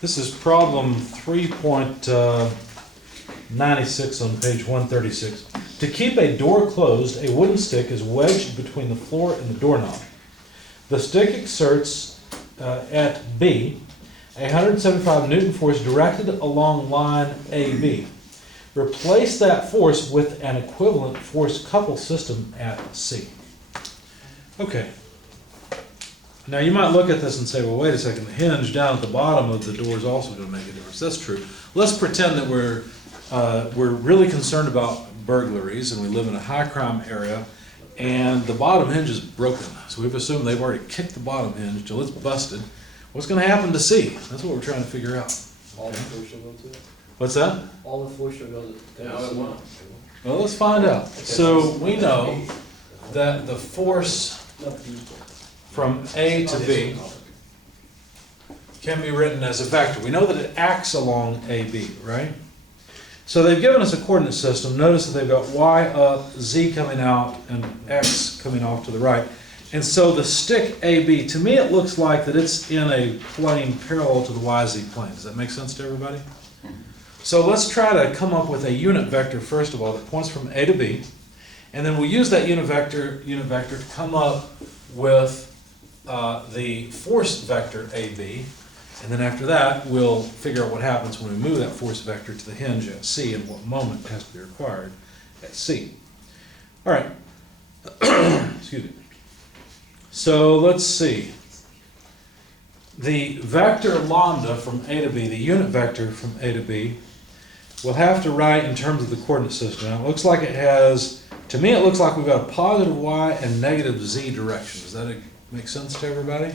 This is problem 3.96 on page 136. To keep a door closed, a wooden stick is wedged between the floor and the doorknob. The stick exerts at B a 175 Newton force directed along line AB. Replace that force with an equivalent force couple system at C. Okay. Now you might look at this and say, well, wait a second, the hinge down at the bottom of the door is also going to make a difference. That's true. Let's pretend that we're really concerned about burglaries and we live in a high crime area and the bottom hinge is broken. So we've assumed they've already kicked the bottom hinge till it's busted. What's going to happen to C? That's what we're trying to figure out. All the force will go to it? What's that? All the force will go to it? No, it won't. Well, let's find out. So we know that the force from A to B can be written as a vector. We know that it acts along AB, right? So they've given us a coordinate system. Notice that they've got y up, z coming out, and x coming off to the right. And so the stick AB, to me it looks like that it's in a plane parallel to the YZ plane. Does that make sense to everybody? So let's try to come up with a unit vector, first of all, that points from A to B. And then we'll use that unit vector to come up with the force vector AB. And then after that, we'll figure out what happens when we move that force vector to the hinge at C and what moment has to be required at C. All right. Excuse me. So let's see. The vector lambda from A to B, the unit vector from A to B, we'll have to write in terms of the coordinate system. Now it looks like it has, to me it looks like we've got a positive y and negative z direction. Does that make sense to everybody?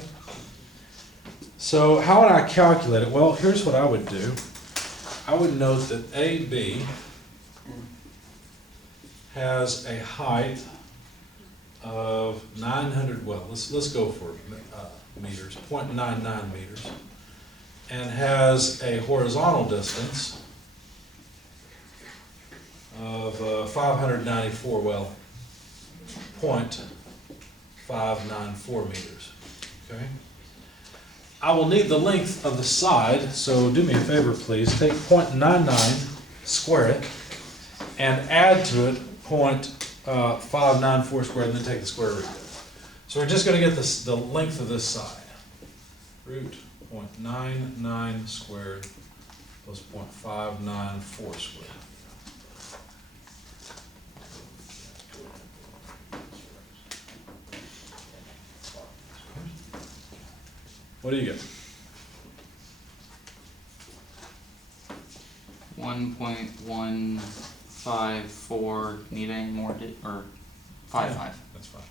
So how would I calculate it? Well, here's what I would do. I would note that AB has a height of 900, well, let's go for meters, 0.99 meters, and has a horizontal distance of 594, well, 0.594 meters, okay? I will need the length of the side, so do me a favor, please. Take 0.99, square it, and add to it 0.594 squared, and then take the square root. So we're just going to get the length of this side. Root 0.99 squared plus 0.594 squared. What do you get? 1.154. Need any more? Or 5.5. That's fine.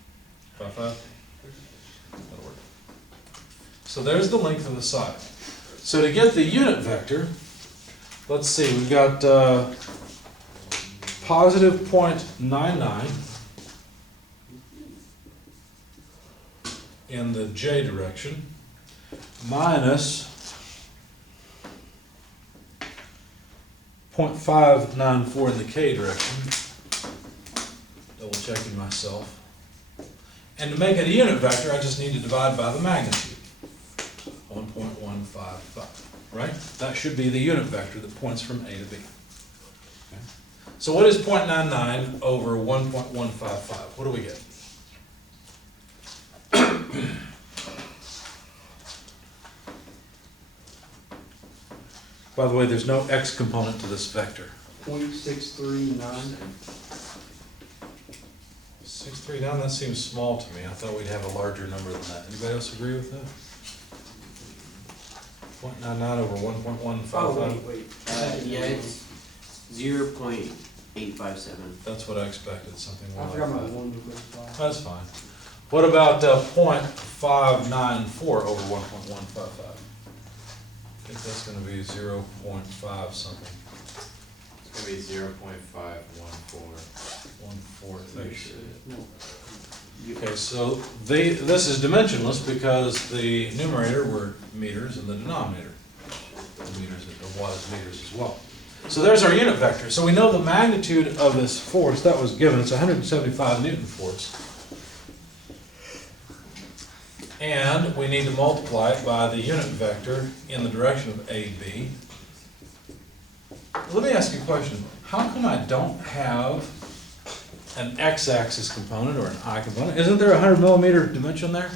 5.5? That'll work. So there's the length of the side. So to get the unit vector, let's see, we've got positive 0.99 in the j direction, minus 0.594 in the k direction. Double checking myself. And to make it a unit vector, I just need to divide by the magnitude. 1.155, right? That should be the unit vector that points from A to B. Okay. So what is 0.99 over 1.155? What do we get? By the way, there's no x component to this vector. 0.639. 639, that seems small to me. I thought we'd have a larger number than that. Anybody else agree with that? 0.99 over 1.155. Oh, wait. Yeah, it's 0.857. That's what I expected, something I more forgot my like that. 1 to go 5. That's fine. What about 0.594 over 1.155? I think that's going to be 0.5 something. It's gonna be 0.514. 1/4. Thanks. No. Okay, so this is dimensionless because the numerator were meters and the denominator meters was meters as well. So there's our unit vector. So we know the magnitude of this force that was given. It's 175 Newton force. And we need to multiply it by the unit vector in the direction of AB. Let me ask you a question. How come I don't have an x-axis component or an y component? Isn't there a 100 millimeter dimension there?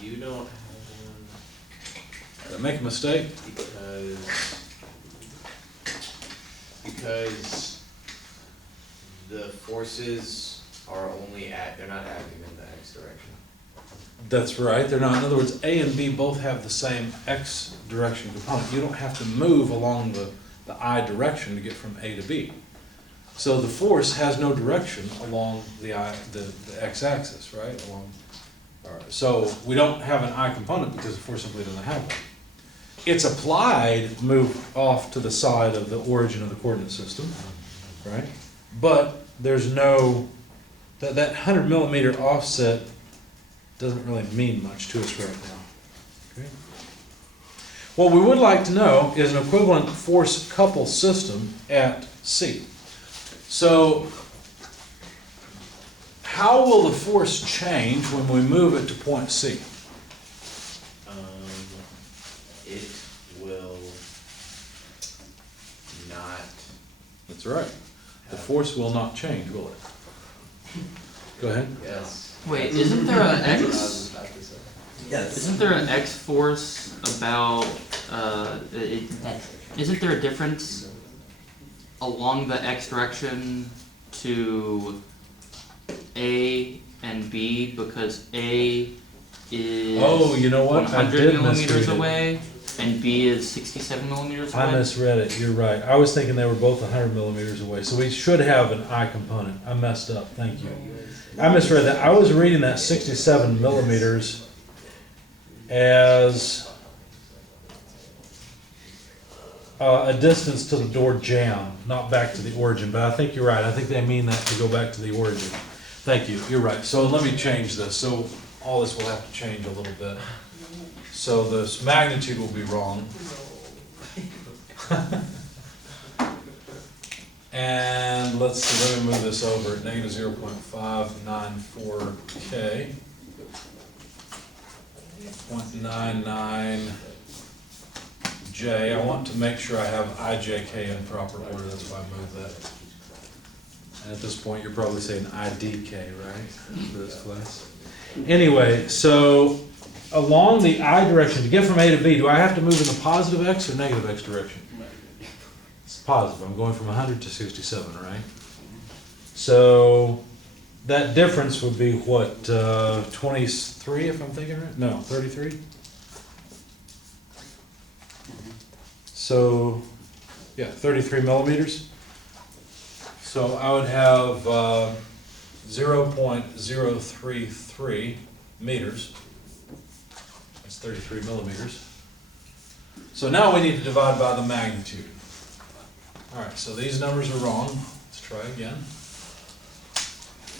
You don't have Did I make a mistake? one because the forces are only they're not acting in the x direction. That's right, they're not. In other words, A and B both have the same x direction component. You don't have to move along the I direction to get from A to B. So the force has no direction along the x-axis, right? All right. So we don't have an I component because the force simply doesn't have one. Its applied move off to the side of the origin of the coordinate system, right? But there's no, that 100 millimeter offset doesn't really mean much to us right now. Okay? What we would like to know is an equivalent force couple system at C. So how will the force change when we move it to point C? It will not. That's right. The force will not change, will it? Go ahead. Yes. Wait, isn't there an X? Yes. Isn't there an X force about, isn't there a difference along the X direction to A and B, because A is Oh, you know what? I 100 did millimeters misread it. away, and B is 67 millimeters away? I misread it. You're right. I was thinking they were both 100 millimeters away. So we should have an I component. I messed up. Thank you. I misread that. I was reading that 67 millimeters as a distance to the door jamb, not back to the origin. But I think you're right. I think they mean that to go back to the origin. Thank you. You're right. So let me change this. So all this will have to change a little bit. So this magnitude will be wrong. And let's see, let me move this over at negative 0.594K. 0.99J. I want to make sure I have IJK in proper order, that's why I moved that. And at this point, you're probably saying IDK, right, for this class? Anyway, so along the I direction, to get from A to B, do I have to move in the positive X or negative X direction? It's positive. I'm going from 100 to 67, right? So that difference would be what, 23 if I'm thinking right? No, 33? So, yeah, 33 millimeters. So I would have 0.033 meters. That's 33 millimeters. So now we need to divide by the magnitude. All right, so these numbers are wrong. Let's try again.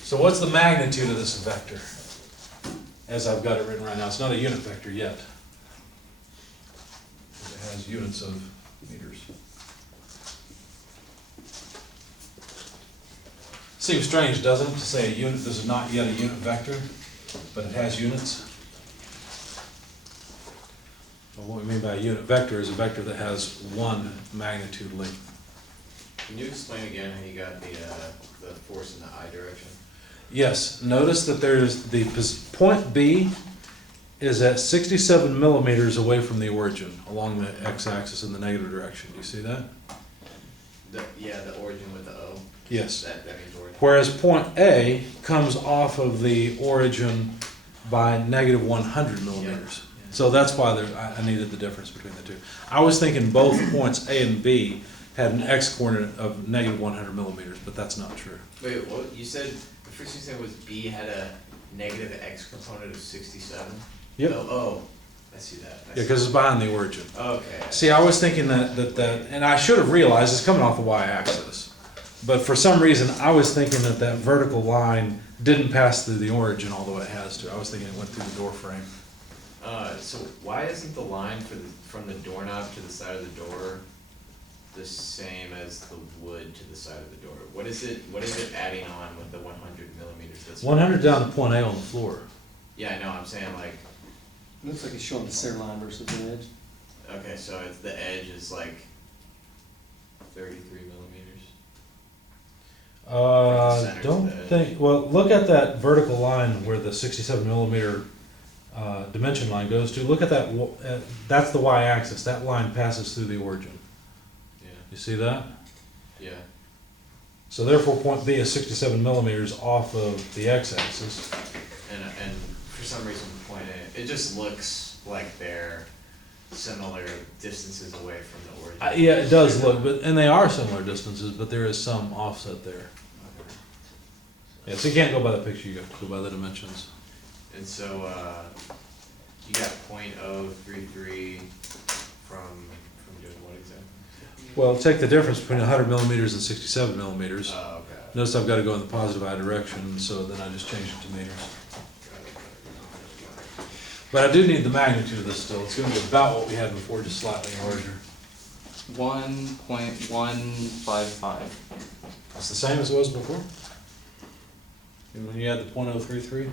So what's the magnitude of this vector? As I've got it written right now, it's not a unit vector yet. It has units of meters. Seems strange, doesn't it, to say a unit, this is not yet a unit vector, but it has units? Well, what we mean by a unit vector is a vector that has one magnitude length. Can you explain again how you got the force in the I direction? Yes, notice that there's the point B is at 67 millimeters away from the origin along the x-axis in the negative direction. Do you see that? The origin with the O. Yes. That means origin. Whereas point A comes off of the origin by negative 100 millimeters. Yeah. So that's why I needed the difference between the two. I was thinking both points A and B had an x-coordinate of negative 100 millimeters, but that's not true. Wait, what you said? The first you said was B had a negative x component of 67. Yep. Oh, I see that. Yeah, because it's behind the origin. Okay. See, I was thinking that, and I should have realized it's coming off the y-axis. But for some reason, I was thinking that vertical line didn't pass through the origin, although it has to. I was thinking it went through the door frame. So why isn't the line from the doorknob to the side of the door the same as the wood to the side of the door? What is it adding on with the 100 millimeters? That's 100 down to point A on the floor. Yeah, I know, I'm saying like, Looks like it's showing the center line versus the edge. okay, so it's, the edge is like 33 millimeters. Center to Don't the edge. think, well, look at that vertical line where the 67 millimeter dimension line goes to. Look at that, that's the y-axis. That line passes through the origin. Yeah, You see that? yeah, So therefore, point B is 67 millimeters off of the x-axis. and for some reason, point A, it just looks like they're similar distances away from the origin. Yeah, it does look, and they are similar distances, but there is some offset there. Okay. Yeah, so you can't go by the picture, you have to go by the dimensions. And so, you got .033 from doing what exactly? Well, take the difference between 100 millimeters and 67 millimeters. Oh, okay. Notice I've got to go in the positive I direction, so then I just change it to meters. But I do need the magnitude of this still. It's going to be about what we had before, just slightly larger. 1.155. It's the same as it was before? And when you had the .033?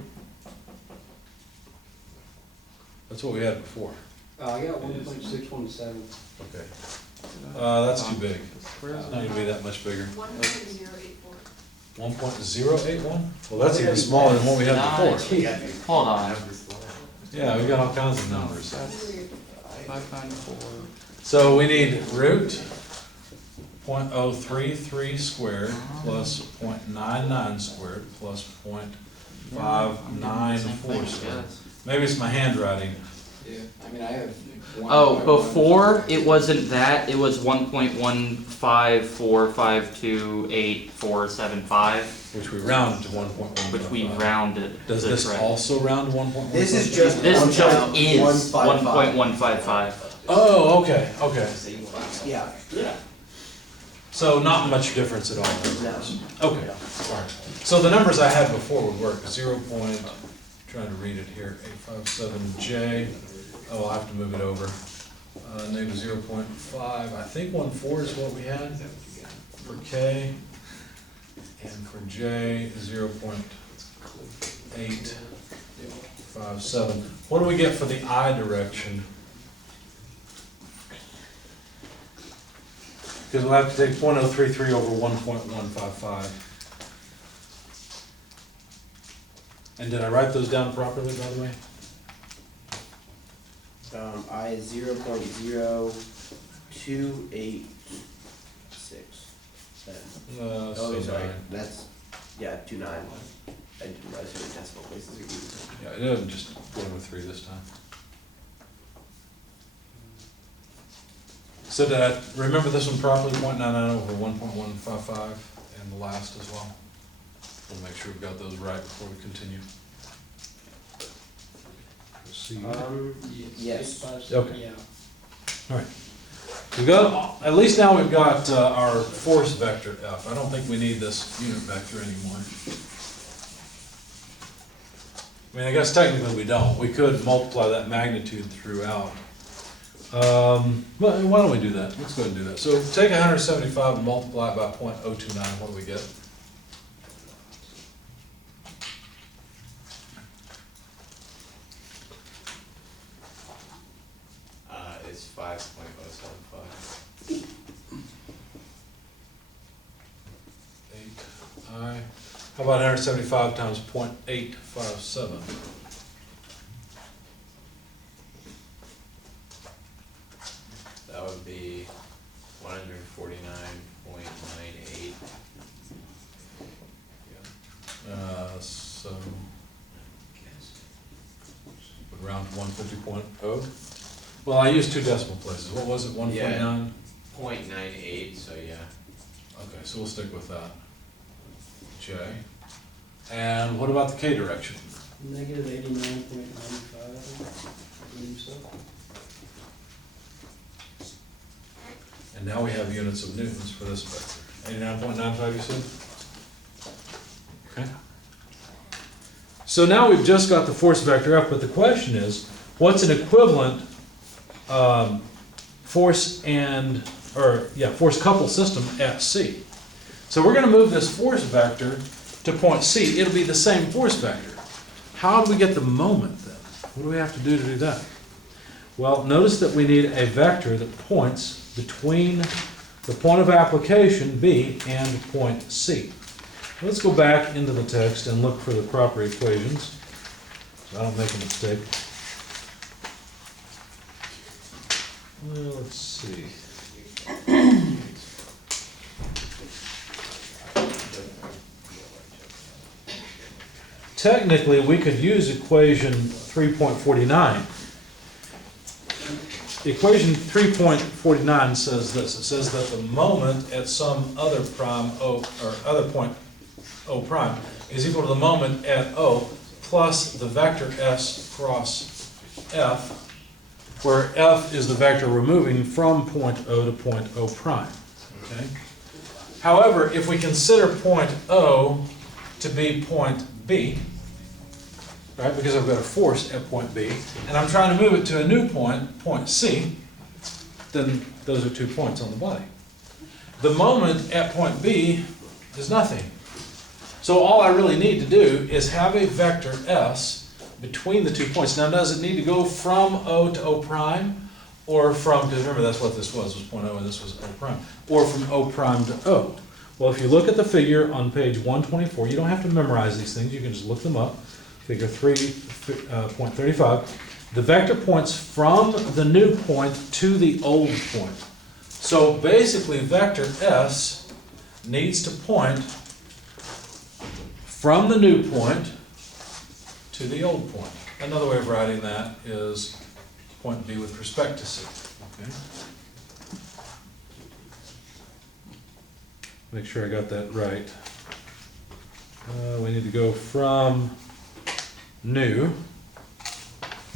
That's what we had before. I got 1.617. Okay. That's too big. Where is It's not going to be that much bigger. 1.084. 1.081? Well, that's even smaller than what we had before. Yeah. Hold on. Have this line. Yeah, we got all kinds of numbers. That's 594. So we need root .033 squared plus .99 squared plus .594 squared. Yes. Maybe it's my handwriting. Yeah, I mean, I have. Oh, before it wasn't that, it was 1.154528475, Which we rounded to 1.1. which we rounded. Does to this correct. also round to 1.1? This is just This one just point is 155. 1.155. Oh, okay, okay. Yeah. So not much difference at all. No. Okay, alright. So the numbers I had before would work, 0. Trying to read it here, 857J. Oh, I'll have to move it over. Negative 0.5, I think 14 is what we had for K. And for J, 0.857. What do we get for the I direction? Because we'll have to take .033 over 1.155. And did I write those down properly, by the way? I is 0.0286. Oh, So sorry, 9. that's, yeah, 29. I didn't realize how many decimal places are used. Yeah, I didn't just go with 3 this time. So did I remember this one properly? 0.99 over 1.155 and the last as well? We'll make sure we've got those right before we continue. See. Yes. Okay. Yeah. All right. We've got, at least now we've got our force vector F. I don't think we need this unit vector anymore. I mean, I guess technically we don't. We could multiply that magnitude throughout. Well, why don't we do that? Let's go ahead and do that. So take 175 and multiply it by .029. What do we get? It's 5.075. 8I. How about 175 times .857? That would be 149.98. So would round to 150.0. Well, I used 2 decimal places. What was it, 1.9? Yeah. 0.98, so yeah. Okay, so we'll stick with that. J. And what about the K direction? Negative 89.95, I believe so. And now we have units of newtons for this vector. 89.95 you said? Okay. So now we've just got the force vector F, but the question is, what's an equivalent force coupled system at C? So we're going to move this force vector to point C. It'll be the same force vector. how do we get the moment then? What do we have to do that? Well, notice that we need a vector that points between the point of application B and point C. Let's go back into the text and look for the proper equations, so I don't make a mistake. Well, let's see. Technically, we could use equation 3.49. Equation 3.49 says this. It says that the moment at some other prime O, or other point O prime, is equal to the moment at O plus the vector S cross F, where F is the vector we're moving from point O to point O prime. Okay? However, if we consider point O to be point B, right, because I've got a force at point B, and I'm trying to move it to a new point, point C, then those are 2 points on the body. The moment at point B is nothing. So all I really need to do is have a vector S between the 2 points. Now, does it need to go from O to O prime, or from, because remember that's what this was point O and this was O prime, or from O prime to O? Well, if you look at the figure on page 124, you don't have to memorize these things, you can just look them up. Figure 3.35. The vector points from the new point to the old point. So basically, vector S needs to point from the new point to the old point. Another way of writing that is point B with respect to C. Okay? Make sure I got that right. We need to go from new,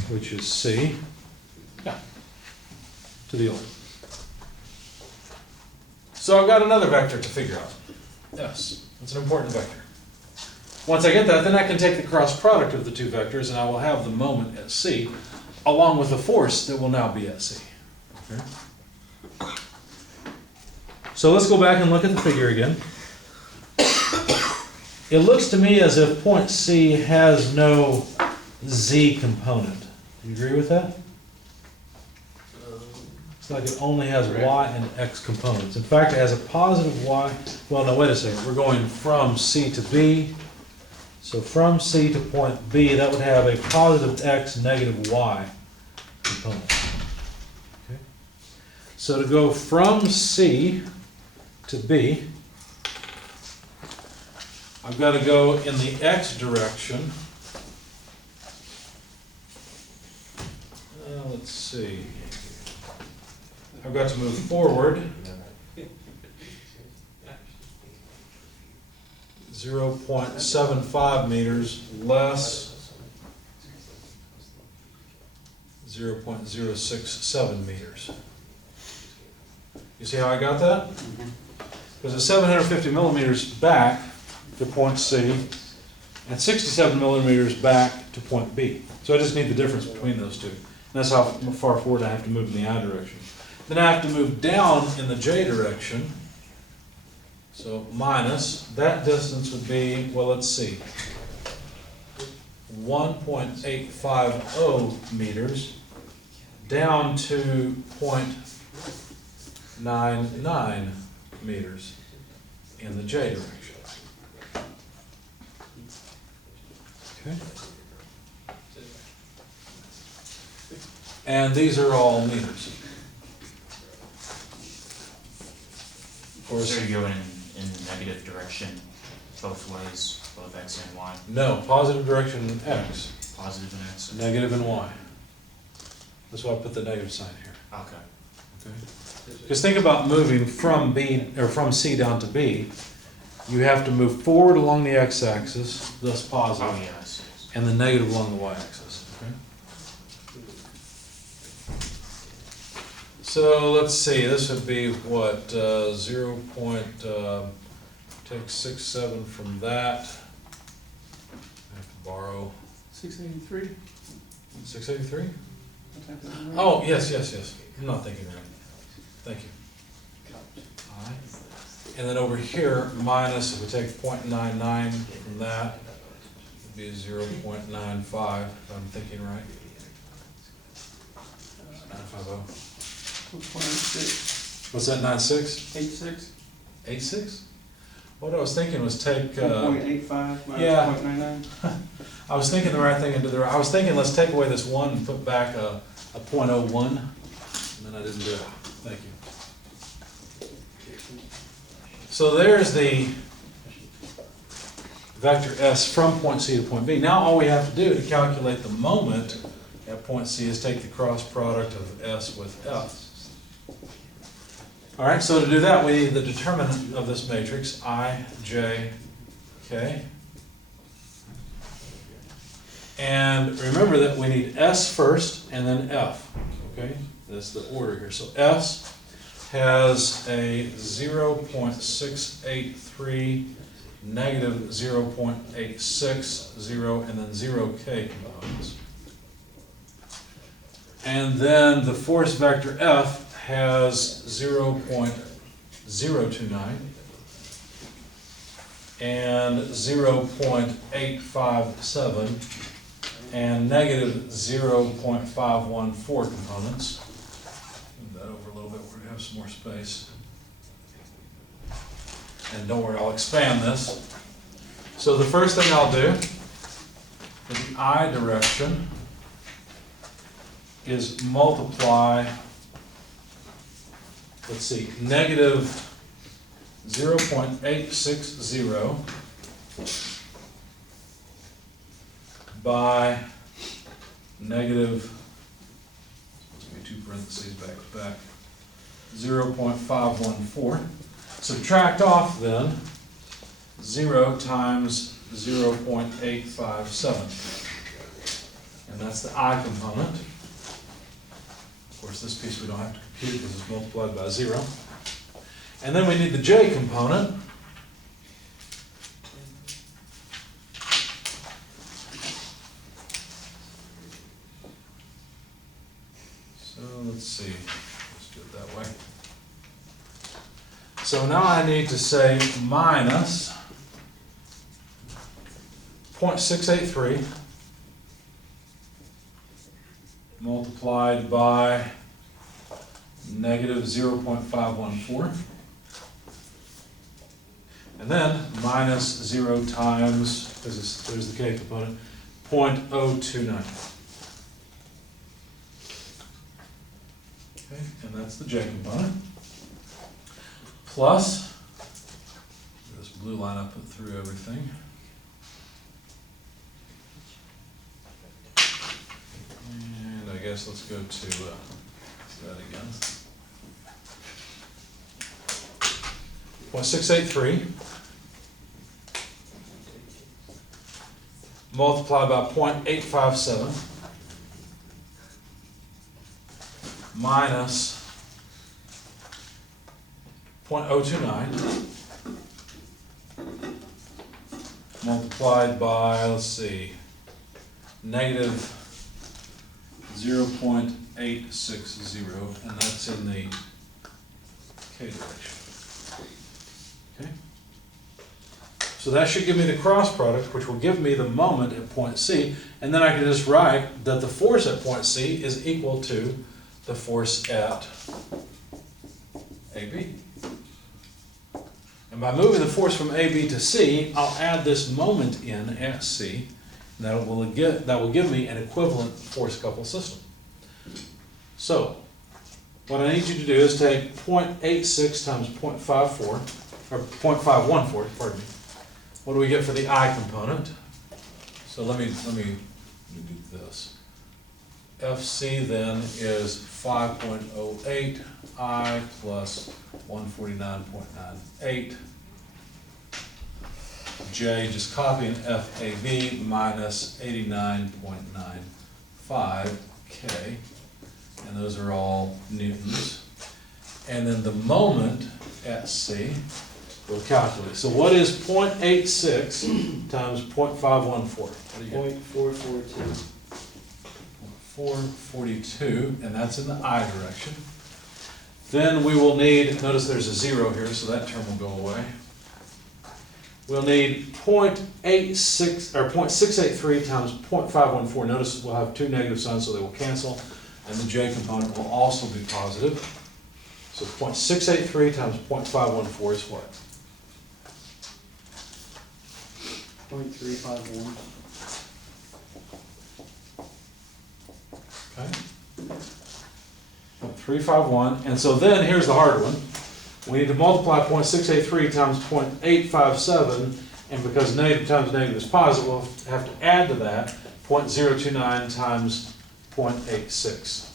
which is C, to the old. So I've got another vector to figure out. S. It's an important vector. Once I get that, then I can take the cross product of the two vectors, and I will have the moment at C, along with the force that will now be at C. Okay? So let's go back and look at the figure again. It looks to me as if point C has no Z component. Do you agree with that? It's like it only has Y and X components. In fact, it has a positive Y. Well, no, wait a second. We're going from C to B. So from C to point B, that would have a positive X, negative Y component. Okay. So to go from C to B, I've got to go in the X direction. Let's see. I've got to move forward 0.75 meters less 0.067 meters. You see how I got that? Because it's 750 millimeters back to point C and 67 millimeters back to point B. So I just need the difference between those two. And that's how far forward I have to move in the I direction. Then I have to move down in the J direction. So minus, that distance would be, well, let's see, 1.850 meters down to 0.99 meters in the J direction. Okay. And these are all meters. Of course, So you're going in the negative direction both ways, both X and Y, no, positive direction X, positive and X? negative and Y. That's why I put the negative sign here. Okay. Okay. Because think about moving from B or from C down to B. You have to move forward along the x-axis, thus positive, Oh, yes. and then negative along the y-axis. Okay. So let's see. This would be what take 6.7 from that. I have to borrow 683? 683. Oh yes. I'm not thinking right. Thank you. And then over here, minus, if we take 0.99 from that, be 0.95, if I'm thinking right. 950. 1.86, What's that, 96? 86, 86? What I was thinking was take, 1.85 yeah. minus 0.99. I was thinking the right thing and do the right, I was thinking let's take away this one and put back a .01, and then I didn't do it. Thank you. So there's the vector S from point C to point B. Now all we have to do to calculate the moment at point C is take the cross product of S with F. All right, so to do that, we need the determinant of this matrix, I, J, K. And remember that we need S first and then F, okay? That's the order here. So S has a 0.683, negative 0.860, and then 0K components. And then the force vector F has 0.029 and 0.857 and negative 0.514 components. Move that over a little bit, we're going to have some more space. And don't worry, I'll expand this. So the first thing I'll do in the I direction is multiply, let's see, negative 0.860 by negative, supposed to be two parentheses back to back, 0.514. Subtract off then 0 times 0.857. And that's the I component. Of course, this piece we don't have to compute because it's multiplied by 0. And then we need the J component. So let's see, let's do it that way. So now I need to say minus 0.683 multiplied by negative 0.514. And then minus 0 times, there's the K component, 0.029. Okay, and that's the J component. Plus, this blue line I put through everything. And I guess let's go to that again. 0.683 multiplied by 0.857 minus 0.029 multiplied by, let's see, negative 0.860, and that's in the K direction. Okay? So that should give me the cross product, which will give me the moment at point C, and then I can just write that the force at point C is equal to the force at AB. And by moving the force from AB to C, I'll add this moment in at C, and that will give me an equivalent force coupled system. So, what I need you to do is take 0.86 times 0.54, or 0.514, pardon me. What do we get for the I component? So let me do this. FC then is 5.08 I plus 149.98. J, just copying FAB minus 89.95 K. And those are all newtons. And then the moment at C, we'll calculate. So what is 0.86 times 0.514? What do you get? 0.442. 442, and that's in the I direction. Then we will need, notice there's a 0 here, so that term will go away. we'll need 0.86, or 0.683 times 0.514. Notice we'll have two negative signs, so they will cancel, and the J component will also be positive. So 0.683 times 0.514 is what? 0.351. Okay. 0.351, and so then here's the hard one. We need to multiply 0.683 times 0.857, and because negative times negative is positive, we'll have to add to that 0.029 times 0.86.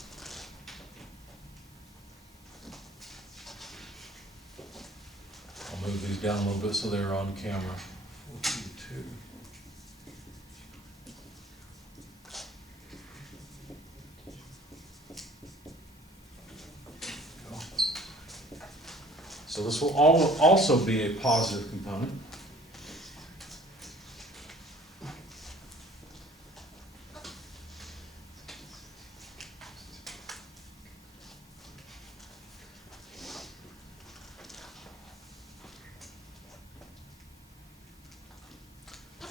I'll move these down a little bit so they're on camera. 422. So this will also be a positive component.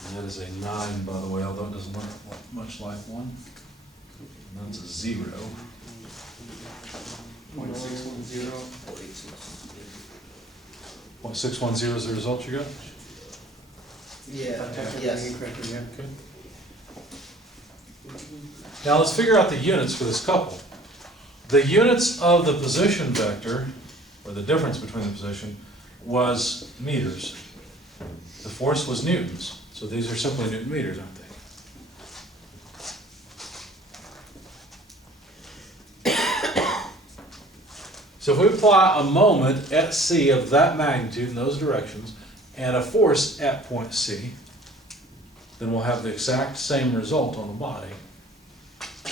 And that is a 9, by the way, although it doesn't look much like one. And that's a 0. 0.610. 0.610 is the result you got? Yeah, yes. Okay. Now let's figure out the units for this couple. The units of the position vector, or the difference between the position, was meters. The force was newtons. So these are simply Newton meters, aren't they? So if we apply a moment at C of that magnitude in those directions, and a force at point C, then we'll have the exact same result on the body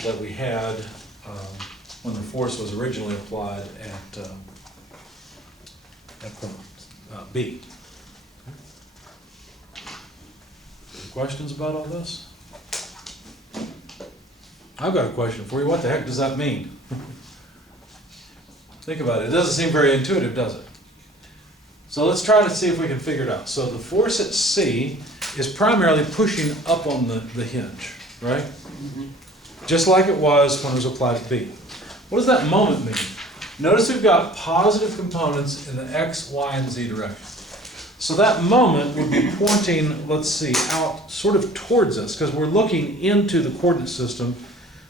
that we had when the force was originally applied at point B. Any questions about all this? I've got a question for you. What the heck does that mean? Think about it. It doesn't seem very intuitive, does it? So let's try to see if we can figure it out. So the force at C is primarily pushing up on the hinge, right? Just like it was when it was applied at B. What does that moment mean? Notice we've got positive components in the X, Y, and Z direction. So that moment would be pointing, let's see, out sort of towards us, because we're looking into the coordinate system.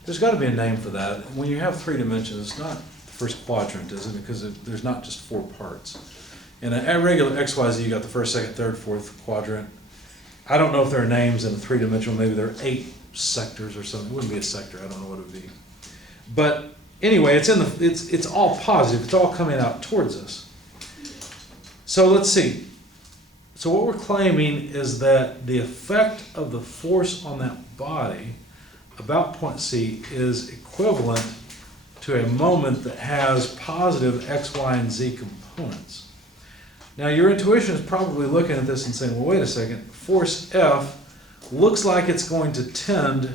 There's got to be a name for that. When you have 3 dimensions, it's not first quadrant, isn't it? Because there's not just 4 parts. In a regular XYZ, you got the first, second, third, fourth quadrant. I don't know if there are names in a 3-dimensional, maybe there are 8 sectors or something. It wouldn't be a sector, I don't know what it would be. But anyway, it's all positive, it's all coming out towards us. So let's see. So what we're claiming is that the effect of the force on that body about point C is equivalent to a moment that has positive X, Y, and Z components. Now your intuition is probably looking at this and saying, well, wait a second, force F looks like it's going to tend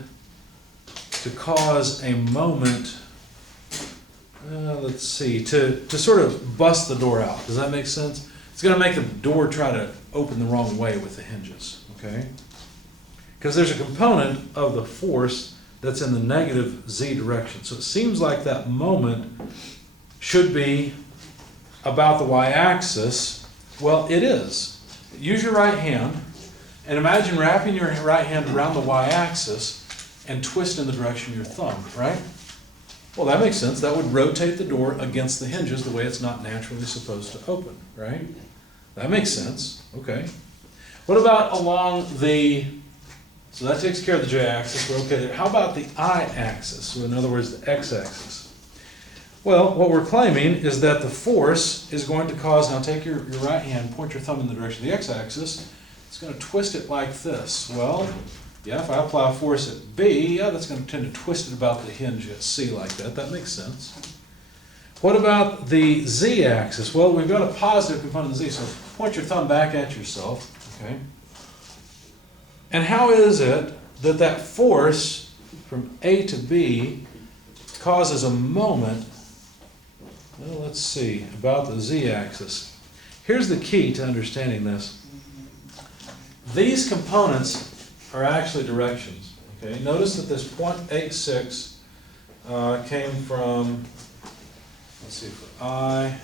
to cause a moment, let's see, to sort of bust the door out. Does that make sense? It's going to make the door try to open the wrong way with the hinges, okay? Because there's a component of the force that's in the negative Z direction. So it seems like that moment should be about the y-axis. Well, it is. Use your right hand and imagine wrapping your right hand around the y-axis and twist in the direction of your thumb, right? Well, that makes sense. That would rotate the door against the hinges the way it's not naturally supposed to open, right? That makes sense. Okay. What about along the, so that takes care of the j-axis. We're okay there. How about the I-axis? So in other words, the x-axis. Well, what we're claiming is that the force is going to cause, now take your right hand, point your thumb in the direction of the x-axis. It's going to twist it like this. Well, yeah, if I apply a force at B, yeah, that's going to tend to twist it about the hinge at C like that. That makes sense. What about the z-axis? Well, we've got a positive component of the z, so point your thumb back at yourself. Okay. And how is it that that force from A to B causes a moment, well, let's see, about the z-axis. Here's the key to understanding this. these components are actually directions, okay? Notice that this 0.86 came from, let's see, for I,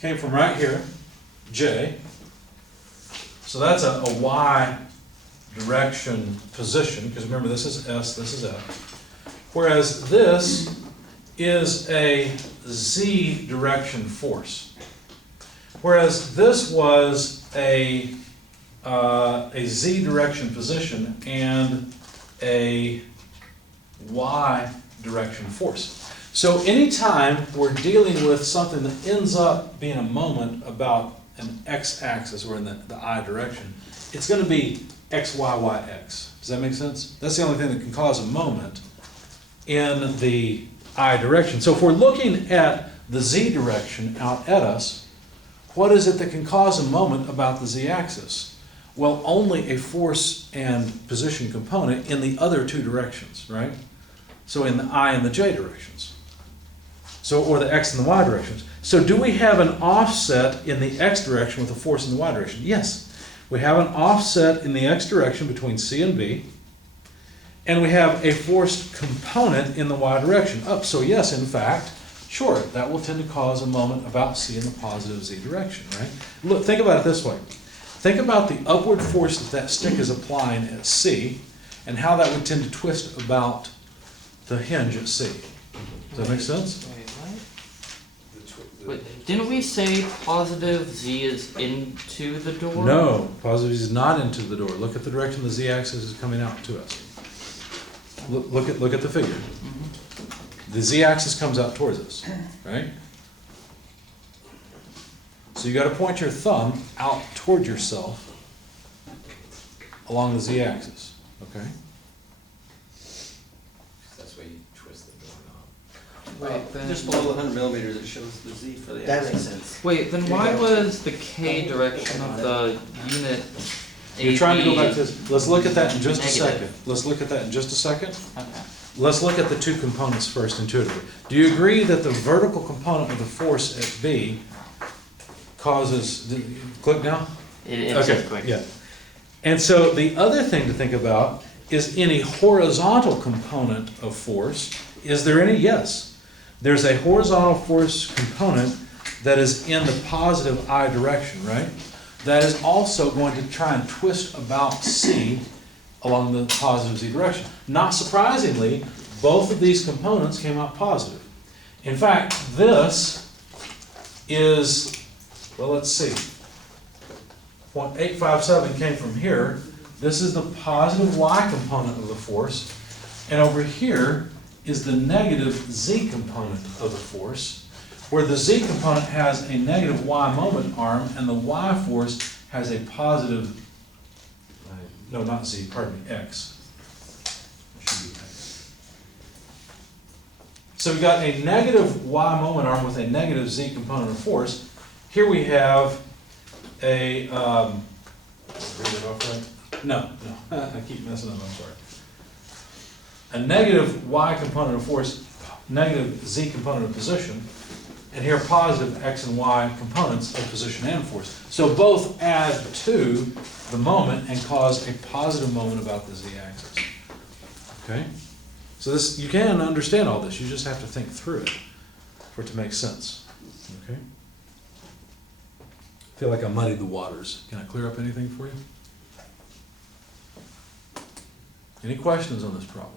came from right here, J. So that's a Y direction position, because remember this is S, this is F. Whereas this is a Z direction force. Whereas this was a Z direction position and a Y direction force. So anytime we're dealing with something that ends up being a moment about an x-axis or in the I direction, it's going to be x, y, y, x. Does that make sense? That's the only thing that can cause a moment in the I direction. So if we're looking at the Z direction out at us, what is it that can cause a moment about the z-axis? Well, only a force and position component in the other two directions, right? So in the I and the j directions. So, or the x and the y directions. So do we have an offset in the x direction with a force in the y direction? Yes. We have an offset in the x direction between C and B, and we have a forced component in the y direction, up. So yes, in fact, sure, that will tend to cause a moment about C in the positive z direction, right? Look, think about it this way. Think about the upward force that stick is applying at C, and how that would tend to twist about the hinge at C. Does that make sense? Wait, what? Wait, didn't we say positive Z is into the door? No, positive z is not into the door. Look at the direction the z-axis is coming out to us. Look at the figure. Mhm. The z-axis comes out towards us, right? So you got to point your thumb out toward yourself along the z-axis, okay? That's why you twist the doorknob. Wait, then. Just below the 100 millimeters, it shows the Z for the That axis. makes sense. Wait, then why was the K direction of the unit You're trying to go back to AB this. Let's look at that in just a Negative. second. Let's look at that in just a second. Okay. Let's look at the two components first intuitively. Do you agree that the vertical component of the force at B causes, click now? It was Okay, just quick. yeah. And so the other thing to think about is any horizontal component of force. Is there any? Yes. There's a horizontal force component that is in the positive I direction, right? That is also going to try and twist about C along the positive Z direction. Not surprisingly, both of these components came out positive. In fact, this is, well, let's see, 0.857 came from here. This is the positive Y component of the force, and over here is the negative Z component of the force, where the Z component has a negative Y moment arm, and the Y force has a positive, no, not Z, pardon me, X. It should be X. So we've got a negative Y moment arm with a negative Z component of force. Here we have a, read it off right? No, I keep messing up, I'm sorry. A negative Y component of force, negative Z component of position, and here positive X and Y components of position and force. So both add to the moment and cause a positive moment about the Z-axis. Okay? So this, you can understand all this, you just have to think through it for it to make sense. Okay? I feel like I muddied the waters. Can I clear up anything for you? Any questions on this problem?